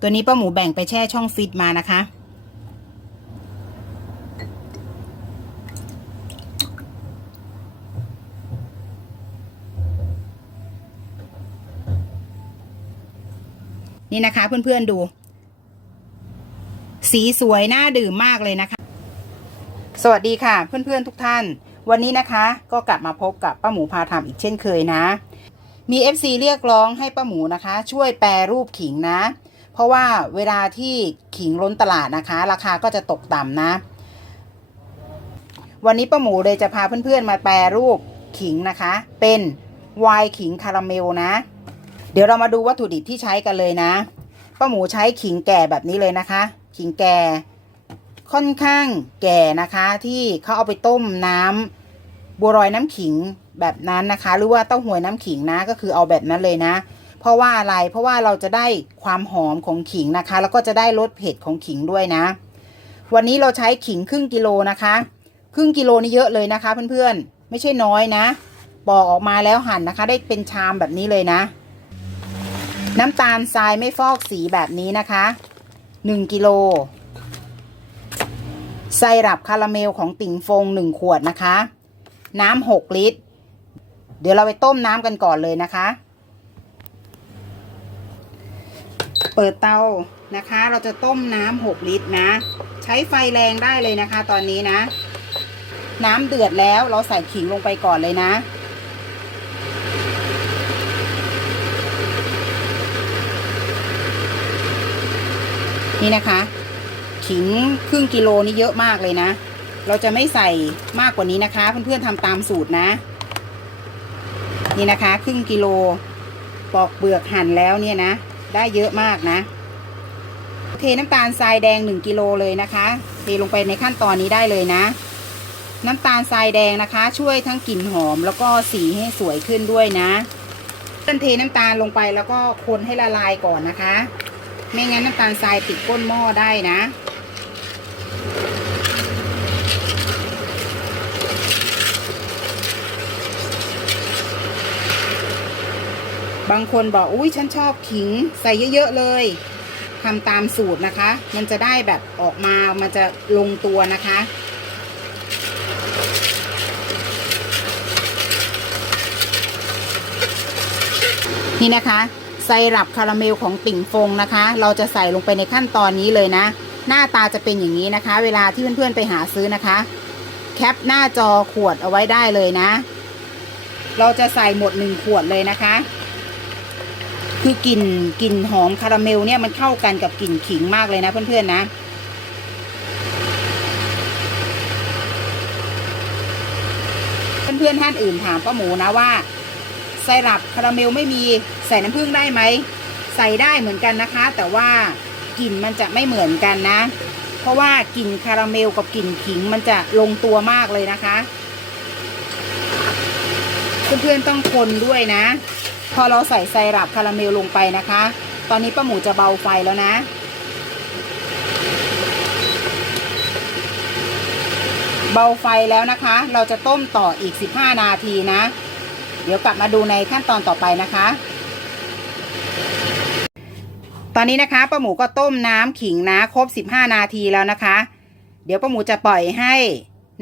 ตัวนี้ป้าหมูแบ่งไปแช่ช่องฟิตมานะคะ นี่นะคะเพื่อนๆดู สีสวยน่าดื่มมากเลยนะคะ สวัสดีค่ะเพื่อนๆทุกท่าน วันนี้นะคะก็กลับมาพบกับป้าหมูพาทำอีกเช่นเคยนะ มี FC เรียกร้องให้ป้าหมูนะคะ ช่วยแปรรูปขิงนะ เพราะว่าเวลาที่ขิงล้นตลาดนะคะ ราคาก็จะตกต่ำนะ วันนี้ป้าหมูเลยจะพาเพื่อนๆมาแปรรูปขิงนะคะ เป็นไวน์ขิงคาราเมลนะ เดี๋ยวเรามาดูวัตถุดิบที่ใช้กันเลยนะป้าหมูใช้ขิงแก่แบบนี้เลยนะคะ ขิงแก่ค่อนข้างแก่นะคะที่เขาเอาไปต้มน้ำบัวรอยน้ำขิงแบบนั้นนะคะ หรือว่าเต้าหวยน้ำขิงนะก็คือเอาแบบนั้นเลยนะ เพราะว่าอะไรเพราะว่าเราจะได้ความหอมของขิงนะคะ แล้วก็จะได้รสเผ็ดของขิงด้วยนะ วันนี้เราใช้ขิงครึ่งกิโลนะคะ ครึ่งกิโลนี่เยอะเลยนะคะ เพื่อนๆ ไม่ใช่น้อยนะปอกออกมาแล้วหั่นนะคะ ได้เป็นชามแบบนี้เลยนะ น้ำตาลทรายไม่ฟอกสีแบบนี้นะคะ1กิโลไซรัปคาราเมลของติ่งฟง 1 ขวดนะคะ น้ำ6ลิตร เดี๋ยวเราไปต้มน้ำกันก่อนเลยนะคะ เปิดเตานะคะ เราจะต้มน้ำ6ลิตรนะ ใช้ไฟแรงได้เลยนะคะ ตอนนี้นะ น้ำเดือดแล้วเราใส่ขิงลงไปก่อนเลยนะ นี่นะคะ ขิงครึ่งกิโลนี่เยอะมากเลยนะ เราจะไม่ใส่มากกว่านี้นะคะ เพื่อนๆทำตามสูตรนะ นี่นะคะ ครึ่งกิโลปอกเปลือกหั่นแล้วเนี่ยนะ ได้เยอะมากนะ เทน้ำตาลทรายแดงหนึ่งกิโลเลยนะคะ เทลงไปในขั้นตอนนี้ได้เลยนะ น้ำตาลทรายแดงนะคะ ช่วยทั้งกลิ่นหอมแล้วก็สีให้สวยขึ้นด้วยนะเพื่อนเทน้ำตาลลงไปแล้วก็คนให้ละลายก่อนนะคะ ไม่งั้นน้ำตาลทรายติดก้นหม้อได้นะ บางคนบอกอุ้ยฉันชอบขิงใส่เยอะๆเลยทำตามสูตรนะคะ มันจะได้แบบออกมามันจะลงตัวนะคะนี่นะคะไซรัปคาราเมลของติ่งฟงนะคะ เราจะใส่ลงไปในขั้นตอนนี้เลยนะ หน้าตาจะเป็นอย่างนี้นะคะ เวลาที่เพื่อนๆไปหาซื้อนะคะ แคปหน้าจอขวดเอาไว้ได้เลยนะ เราจะใส่หมดหนึ่งขวดเลยนะคะ คือกลิ่นกลิ่นหอมคาราเมลเนี่ยมันเข้ากันกับกลิ่นขิงมากเลยนะเพื่อนๆนะ เพื่อนๆท่านอื่นถามป้าหมูนะว่าไซรัปคาราเมลไม่มีใส่น้ำผึ้งได้ไหมใส่ได้เหมือนกันนะคะ แต่ว่ากลิ่นมันจะไม่เหมือนกันนะ เพราะว่ากลิ่นคาราเมลกับกลิ่นขิงมันจะลงตัวมากเลยนะคะ เพื่อนๆต้องคนด้วยนะ พอเราใส่ไซรัปคาราเมลลงไปนะคะ ตอนนี้ป้าหมูจะเบาไฟแล้วนะ เบาไฟแล้วนะคะ เราจะต้มต่ออีก 15 นาทีนะ เดี๋ยวกลับมาดูในขั้นตอนต่อไปนะคะ ตอนนี้นะคะป้าหมูก็ต้มน้ำขิงนะครบ 15 นาทีแล้วนะคะ เดี๋ยวป้าหมูจะปล่อยให้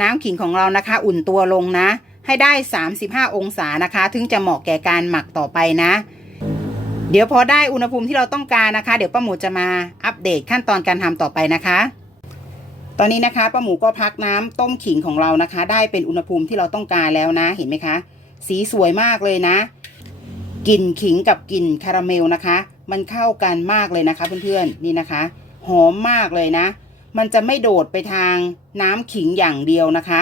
น้ำขิงของเรานะคะ อุ่นตัวลงนะ ให้ได้ 35 องศานะคะ ถึงจะเหมาะแก่การหมักต่อไปนะ เดี๋ยวพอได้อุณหภูมิที่เราต้องการนะคะ เดี๋ยวป้าหมูจะมาอัปเดตขั้นตอนการทำต่อไปนะคะ ตอนนี้นะคะป้าหมูก็พักน้ำต้มขิงของเรานะคะ ได้เป็นอุณหภูมิที่เราต้องการแล้วนะ เห็นไหมคะ สีสวยมากเลยนะกลิ่นขิงกับกลิ่นคาราเมลนะคะ มันเข้ากันมากเลยนะคะ เพื่อนๆนี่นะคะ หอมมากเลยนะ มันจะไม่โดดไปทางน้ำขิงอย่างเดียวนะคะ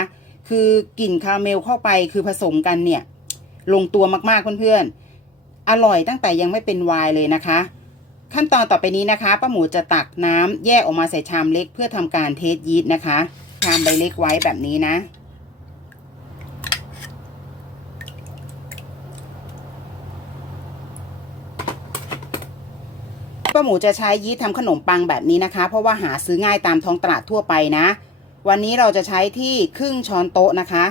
คือกลิ่นคาเมลเข้าไปคือผสมกันเนี่ย ลงตัวมากๆเพื่อนๆ อร่อยตั้งแต่ยังไม่เป็นไวน์เลยนะคะ ขั้นตอนต่อไปนี้นะคะป้าหมูจะตักน้ำแยกออกมาใส่ชามเล็กเพื่อทำการเทสยีสต์นะคะ ชามใบเล็กไว้แบบนี้นะป้าหมูจะใช้ยีสต์ทำขนมปังแบบนี้นะคะ เพราะว่าหาซื้อง่ายตามท้องตลาดทั่วไปนะ วันนี้เราจะใช้ที่ครึ่งช้อนโต๊ะนะคะ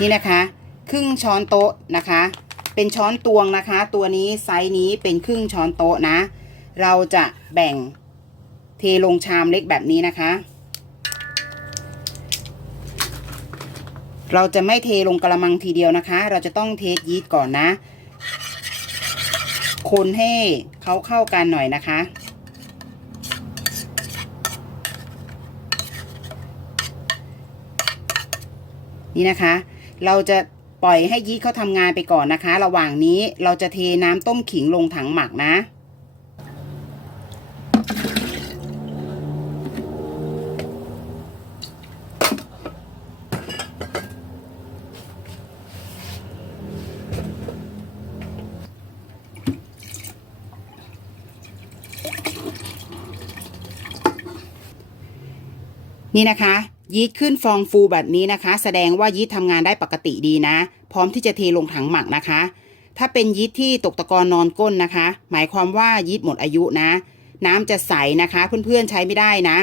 นี่นะคะ ครึ่งช้อนโต๊ะนะคะ เป็นช้อนตวงนะคะ ตัวนี้ไซส์นี้เป็นครึ่งช้อนโต๊ะนะ เราจะแบ่งเทลงชามเล็กแบบนี้นะคะ เราจะไม่เทลงกระมังทีเดียวนะคะ เราจะต้องเทสยีสต์ก่อนนะ คนให้เขาเข้ากันหน่อยนะคะ นี่นะคะ เราจะปล่อยให้ยีสต์เขาทำงานไปก่อนนะคะ ระหว่างนี้เราจะเทน้ำต้มขิงลงถังหมักนะ นี่นะคะ ยีสต์ขึ้นฟองฟูแบบนี้นะคะ แสดงว่ายีสต์ทำงานได้ปกติดีนะ พร้อมที่จะเทลงถังหมักนะคะ ถ้าเป็นยีสต์ที่ตกตะกอนนอนก้นนะคะ หมายความว่ายีสต์หมดอายุนะ น้ำจะใสนะคะ เพื่อนๆใช้ไม่ได้นะ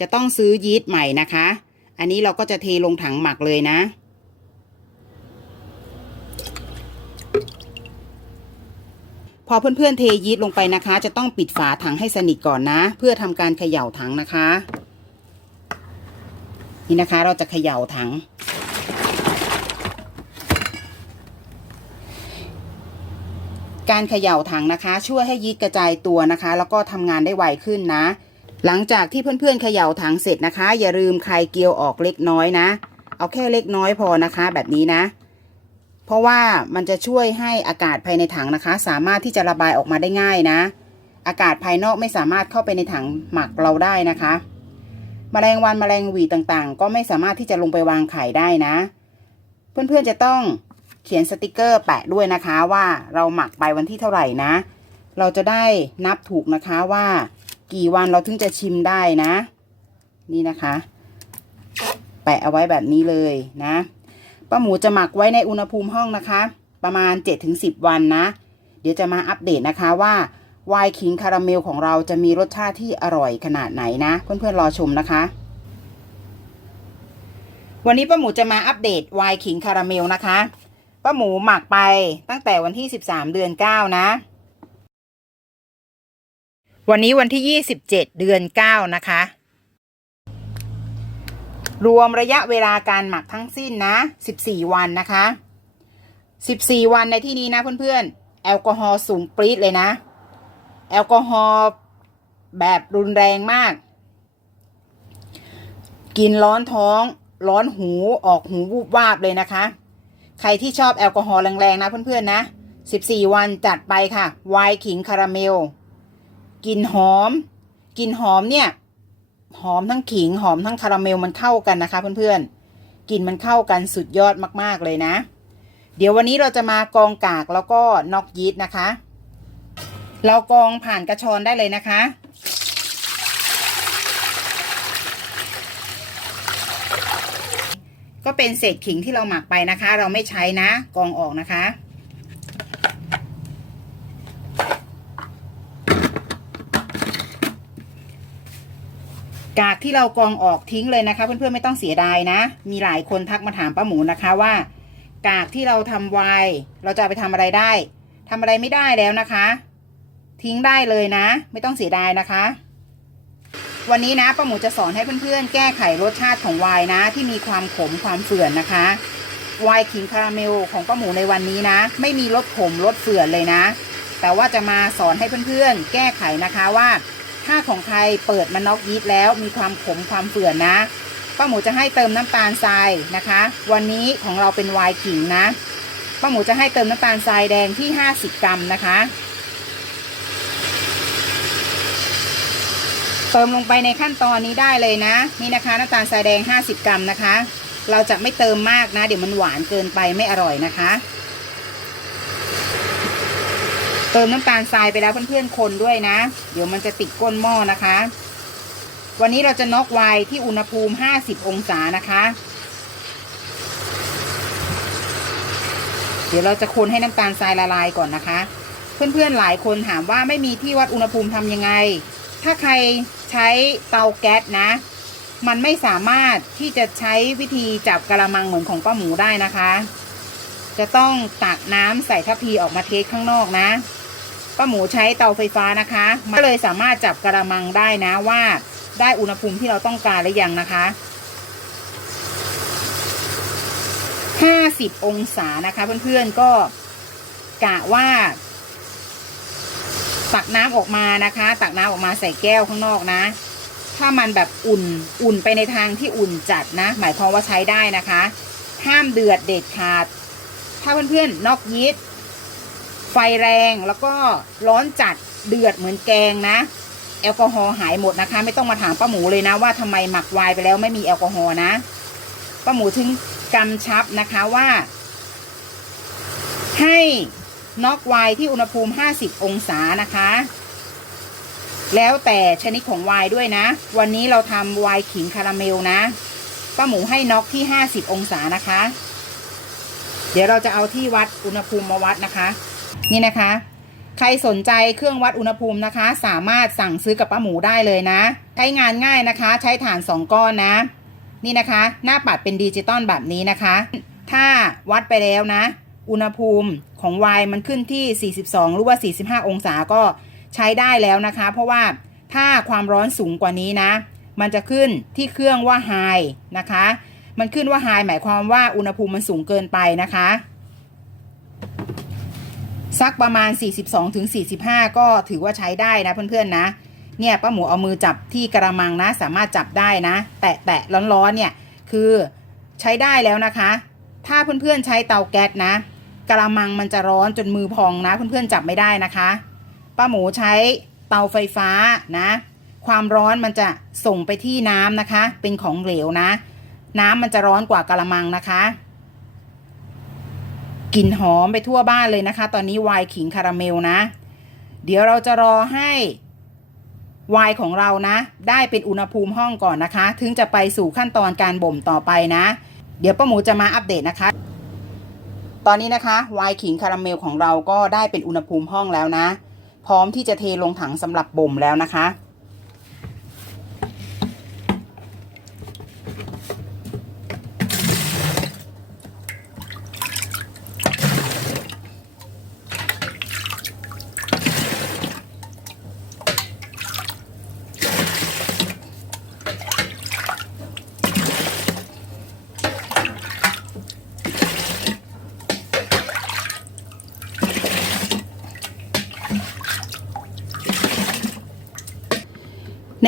จะต้องซื้อยีสต์ใหม่นะคะ อันนี้เราก็จะเทลงถังหมักเลยนะพอเพื่อนๆเทยีสต์ลงไปนะคะ จะต้องปิดฝาถังให้สนิทก่อนนะ เพื่อทำการเขย่าถังนะคะ นี่นะคะ เราจะเขย่าถัง การเขย่าถังนะคะ ช่วยให้ยีสต์กระจายตัวนะคะ แล้วก็ทำงานได้ไวขึ้นนะ หลังจากที่เพื่อนๆเขย่าถังเสร็จนะคะ อย่าลืมคลายเกลียวออกเล็กน้อยนะ เอาแค่เล็กน้อยพอนะคะ แบบนี้นะ เพราะว่ามันจะช่วยให้อากาศภายในถังนะคะ สามารถที่จะระบายออกมาได้ง่ายนะ อากาศภายนอกไม่สามารถเข้าไปในถังหมักเราได้นะคะ แมลงวันแมลงหวีต่างๆ ก็ไม่สามารถที่จะลงไปวางไข่ได้นะ เพื่อนๆจะต้องเขียนสติกเกอร์แปะด้วยนะคะว่าเราหมักไปวันที่เท่าไหร่นะ เราจะได้นับถูกนะคะว่า กี่วันเราถึงจะชิมได้นะ นี่นะคะ แปะเอาไว้แบบนี้เลยนะป้าหมูจะหมักไว้ในอุณหภูมิห้องนะคะ ประมาณ 7-10 วันนะ เดี๋ยวจะมาอัปเดตนะคะว่า ไวน์ขิงคาราเมลของเราจะมีรสชาติที่อร่อยขนาดไหนนะ เพื่อนๆรอชมนะคะ วันนี้ป้าหมูจะมาอัปเดตไวน์ขิงคาราเมลนะคะป้าหมูหมักไปตั้งแต่วันที่ 13 เดือน 9 นะ วันนี้วันที่ 27 เดือน 9 นะคะ รวมระยะเวลาการหมักทั้งสิ้นนะ 14 วันนะคะ 14 วันในที่นี้นะเพื่อนๆ แอลกอฮอล์สูงปรี๊ดเลยนะ แอลกอฮอล์แบบรุนแรงมาก กินร้อนท้อง ร้อนหูออกหูวูบวาบเลยนะคะ ใครที่ชอบแอลกอฮอล์แรงๆนะเพื่อนๆนะ 14 วันจัดไปค่ะไวน์ขิงคาราเมลกลิ่นหอมกลิ่นหอมเนี่ยหอมทั้งขิงหอมทั้งคาราเมลมันเข้ากันนะคะเพื่อนๆกลิ่นมันเข้ากันสุดยอดมากๆเลยนะ เดี๋ยววันนี้เราจะมากองกากแล้วก็นอกยีสต์นะคะ เรากองผ่านกระชอนได้เลยนะคะ ก็เป็นเศษขิงที่เราหมักไปนะคะ เราไม่ใช้นะกองออกนะคะ กากที่เรากองออกทิ้งเลยนะคะ เพื่อนๆไม่ต้องเสียดายนะ มีหลายคนทักมาถามป้าหมูนะคะว่า กากที่เราทำไวน์เราจะไปทำอะไรได้ทำอะไรไม่ได้แล้วนะคะ ทิ้งได้เลยนะ ไม่ต้องเสียดายนะคะ วันนี้นะป้าหมูจะสอนให้เพื่อนๆ แก้ไขรสชาติของไวน์นะ ที่มีความขมความเฝื่อนนะคะไวน์ขิงคาราเมลของป้าหมูในวันนี้นะ ไม่มีรสขมรสเฝื่อนเลยนะ แต่ว่าจะมาสอนให้เพื่อนๆ แก้ไขนะคะว่าถ้าของใครเปิดมาน็อกยีสต์แล้วมีความขมความเฝื่อนนะป้าหมูจะให้เติมน้ำตาลทรายนะคะ วันนี้ของเราเป็นไวน์ขิงนะป้าหมูจะให้เติมน้ำตาลทรายแดงที่ 50 กรัมนะคะ ติมลงไปในขั้นตอนนี้ได้เลยนะ นี่นะคะน้ำตาลทรายแดง 50 กรัมนะคะ เราจะไม่เติมมากนะ เดี๋ยวมันหวานเกินไปไม่อร่อยนะคะ เติมน้ำตาลทรายไปแล้วเพื่อนๆคนด้วยนะ เดี๋ยวมันจะติดก้นหม้อนะคะ วันนี้เราจะน็อกไวน์ที่อุณหภูมิ 50 องศานะคะ เดี๋ยวเราจะคนให้น้ำตาลทรายละลายก่อนนะคะ เพื่อนๆหลายคนถามว่าไม่มีที่วัดอุณหภูมิทำยังไงถ้าใคร ใช้เตาแก๊สนะ มันไม่สามารถที่จะใช้วิธีจับกระมังเหมือนของป้าหมูได้นะคะ จะต้องตักน้ำใส่ทัพพีออกมาเทสข้างนอกนะป้าหมูใช้เตาไฟฟ้านะคะก็เลยสามารถจับกระมังได้นะว่าได้อุณหภูมิที่เราต้องการหรือยังนะคะห้าสิบองศานะคะเพื่อนๆก็กะว่า ตักน้ำออกมานะคะ ตักน้ำออกมาใส่แก้วข้างนอกนะ ถ้ามันแบบอุ่นอุ่นไปในทางที่อุ่นจัดนะ หมายความว่าใช้ได้นะคะ ห้ามเดือดเด็ดขาด ถ้าเพื่อนๆนอกยีสต์ไฟแรงแล้วก็ร้อนจัดเดือดเหมือนแกงนะแอลกอฮอล์หายหมดนะคะ ไม่ต้องมาถามป้าหมูเลยนะว่าทำไมหมักไวน์ไปแล้วไม่มีแอลกอฮอล์นะป้าหมูถึงกำชับนะคะว่า ให้ น็อกไวน์ที่อุณหภูมิ 50 องศานะคะ แล้วแต่ชนิดของไวน์ด้วยนะ วันนี้เราทำไวน์ขิงคาราเมลนะ ป้าหมูให้น็อกที่ 50 องศานะคะ เดี๋ยวเราจะเอาที่วัดอุณหภูมิมาวัดนะคะ นี่นะคะ ใครสนใจเครื่องวัดอุณหภูมินะคะ สามารถสั่งซื้อกับป้าหมูได้เลยนะ ใช้งานง่ายนะคะ ใช้ฐาน 2 ก้อนนะ นี่นะคะ หน้าปัดเป็นดิจิตอลแบบนี้นะคะ ถ้าวัดไปแล้วนะ อุณหภูมิ ของไวน์มันขึ้นที่ 42 หรือว่า 45 องศาก็ใช้ได้แล้วนะคะ เพราะว่าถ้าความร้อนสูงกว่านี้นะ มันจะขึ้นที่เครื่องว่าไฮนะคะ มันขึ้นว่าไฮหมายความว่าอุณหภูมิมันสูงเกินไปนะคะสักประมาณ 42ถึง45 ก็ถือว่าใช้ได้นะเพื่อนๆนะ เนี่ยป้าหมูเอามือจับที่กระมังนะ สามารถจับได้นะ แตะแตะร้อนๆเนี่ย คือใช้ได้แล้วนะคะ ถ้าเพื่อนๆใช้เตาแก๊สนะ กระมังมันจะร้อนจนมือพองนะเพื่อนๆจับไม่ได้นะคะ ป้าหมูใช้เตาไฟฟ้านะ ความร้อนมันจะส่งไปที่น้ำนะคะ เป็นของเหลวนะ น้ำมันจะร้อนกว่ากระมังนะคะกลิ่นหอมไปทั่วบ้านเลยนะคะ ตอนนี้ไวน์ขิงคาราเมลนะ เดี๋ยวเราจะรอให้ไวน์ของเรานะ ได้เป็นอุณหภูมิห้องก่อนนะคะ ถึงจะไปสู่ขั้นตอนการบ่มต่อไปนะ เดี๋ยวป้าหมูจะมาอัปเดตนะคะ ตอนนี้นะคะไวน์ขิงคาราเมลของเราก็ได้เป็นอุณหภูมิห้องแล้วนะ พร้อมที่จะเทลงถังสำหรับบ่มแล้วนะคะ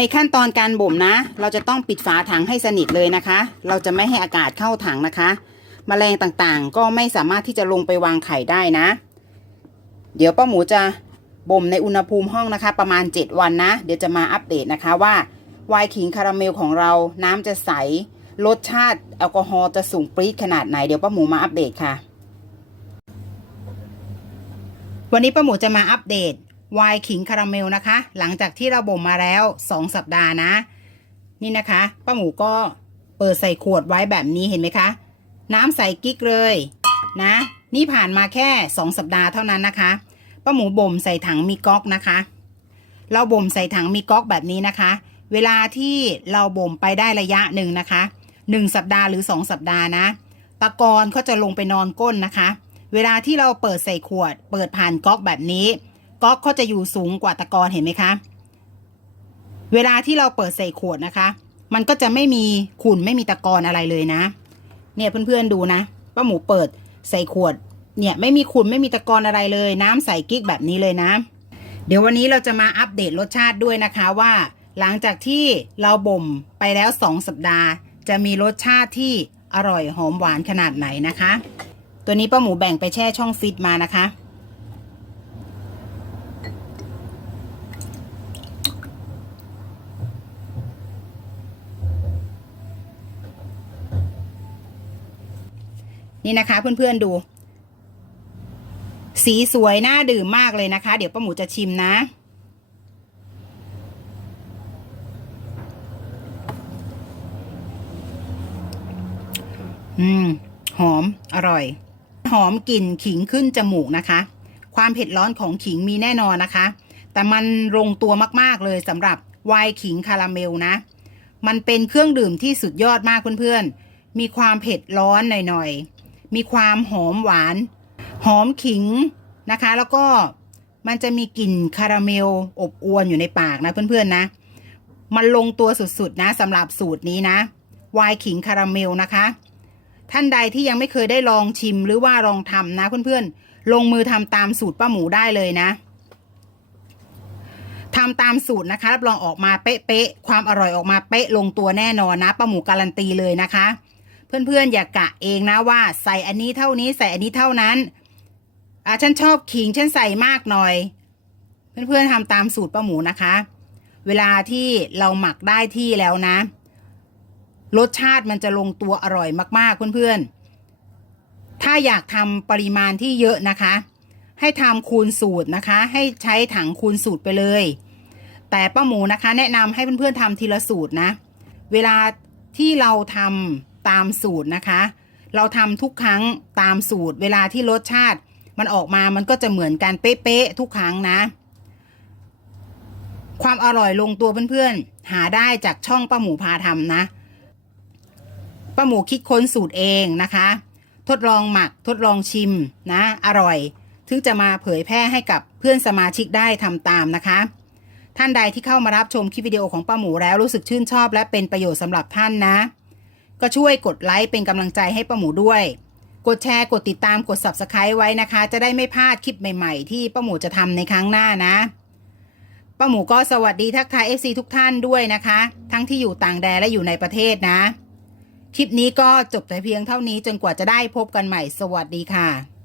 ในขั้นตอนการบ่มนะ เราจะต้องปิดฝาถังให้สนิทเลยนะคะ เราจะไม่ให้อากาศเข้าถังนะคะแมลงต่างๆ ก็ไม่สามารถที่จะลงไปวางไข่ได้นะ เดี๋ยวป้าหมูจะบ่มในอุณหภูมิห้องนะคะ ประมาณ 7 วันนะ เดี๋ยวจะมาอัปเดตนะคะว่าวน์ขิงคาราเมลของเราน้ำจะใส รสชาติแอลกอฮอล์จะสูงปรี๊ดขนาดไหน เดี๋ยวป้าหมูมาอัปเดตค่ะ วันนี้ป้าหมูจะมาอัปเดต ไวน์ขิงคาราเมลนะคะ หลังจากที่เราบ่มมาแล้ว 2 สัปดาห์นะ นี่นะคะป้าหมูก็เปิดใส่ขวดไว้แบบนี้เห็นไหมคะ น้ำใสกิ๊กเลยนะ นี่ผ่านมาแค่ 2 สัปดาห์เท่านั้นนะคะป้าหมูบ่มใส่ถังมีก๊อกนะคะ เราบ่มใส่ถังมีก๊อกแบบนี้นะคะ เวลาที่เราบ่มไปได้ระยะหนึ่งนะคะ1สัปดาห์หรือ 2 สัปดาห์นะ ตะกอนเขาจะลงไปนอนก้นนะคะ เวลาที่เราเปิดใส่ขวด เปิดผ่านก๊อกแบบนี้ ก๊อกเขาจะอยู่สูงกว่าตะกอนเห็นไหมคะ เวลาที่เราเปิดใส่ขวดนะคะ มันก็จะไม่มีขุ่นไม่มีตะกอนอะไรเลยนะ เนี่ยเพื่อนๆดูนะป้าหมูเปิดใส่ขวด เนี่ยไม่มีขุ่นไม่มีตะกอนอะไรเลย น้ำใสกิ๊กแบบนี้เลยนะ เดี๋ยววันนี้เราจะมาอัปเดตรสชาติด้วยนะคะว่า หลังจากที่เราบ่มไปแล้ว2สัปดาห์ จะมีรสชาติที่อร่อยหอมหวานขนาดไหนนะคะ ตัวนี้ป้าหมูแบ่งไปแช่ช่องฟิตมานะคะ นี่นะคะ เพื่อนๆดู สีสวยน่าดื่มมากเลยนะคะ เดี๋ยวป้าหมูจะชิมนะอืม หอม อร่อย หอมกลิ่นขิงขึ้นจมูกนะคะ ความเผ็ดร้อนของขิงมีแน่นอนนะคะ แต่มันลงตัวมากๆเลยสำหรับไวน์ขิงคาราเมลนะ มันเป็นเครื่องดื่มที่สุดยอดมากเพื่อนๆ มีความเผ็ดร้อนหน่อยๆ มีความหอมหวาน หอมขิงนะคะ แล้วก็มันจะมีกลิ่นคาราเมลอบอวนอยู่ในปากนะเพื่อนๆนะ มันลงตัวสุดๆนะสำหรับสูตรนี้นะวน์ขิงคาราเมลนะคะ ท่านใดที่ยังไม่เคยได้ลองชิมหรือว่าลองทำนะเพื่อนๆ ลงมือทำตามสูตรป้าหมูได้เลยนะทำตามสูตรนะคะรับรองออกมาเป๊ะๆความอร่อยออกมาเป๊ะลงตัวแน่นอนนะป้าหมูการันตีเลยนะคะ เพื่อนๆอย่ากะเองนะว่าใส่อันนี้เท่านี้ใส่อันนี้เท่านั้นอะฉันชอบขิงฉันใส่มากหน่อย เพื่อนๆทำตามสูตรป้าหมูนะคะ เวลาที่เราหมักได้ที่แล้วนะ รสชาติมันจะลงตัวอร่อยมากๆเพื่อนๆ ถ้าอยากทำปริมาณที่เยอะนะคะ ให้ทำคูณสูตรนะคะ ให้ใช้ถังคูณสูตรไปเลย แต่ป้าหมูนะคะ แนะนำให้เพื่อนๆทำทีละสูตรนะ เวลาที่เราทำ ตามสูตรนะคะ เราทำทุกครั้งตามสูตร เวลาที่รสชาติ มันออกมามันก็จะเหมือนกันเป๊ะๆทุกครั้งนะ ความอร่อยลงตัวเพื่อนๆ หาได้จากช่องป้าหมูพาทำนะป้าหมูคิดค้นสูตรเองนะคะ ทดลองหมักทดลองชิมนะ อร่อยถึงจะมาเผยแพร่ให้กับเพื่อนสมาชิกได้ทำตามนะคะ ท่านใดที่เข้ามารับชมคลิปวิดีโอของป้าหมูแล้วรู้สึกชื่นชอบและเป็นประโยชน์สำหรับท่านนะ ก็ช่วยกดไลค์เป็นกำลังใจให้ป้าหมูด้วย กดแชร์กดติดตามกด subscribe ไว้นะคะ จะได้ไม่พลาดคลิปใหม่ๆ ที่ป้าหมูจะทำในครั้งหน้านะป้าหมูก็สวัสดีทักทาย FC ทุกท่านด้วยนะคะ ทั้งที่อยู่ต่างแดนและอยู่ในประเทศนะ คลิปนี้ก็จบแต่เพียงเท่านี้จนกว่าจะได้พบกันใหม่สวัสดีค่ะ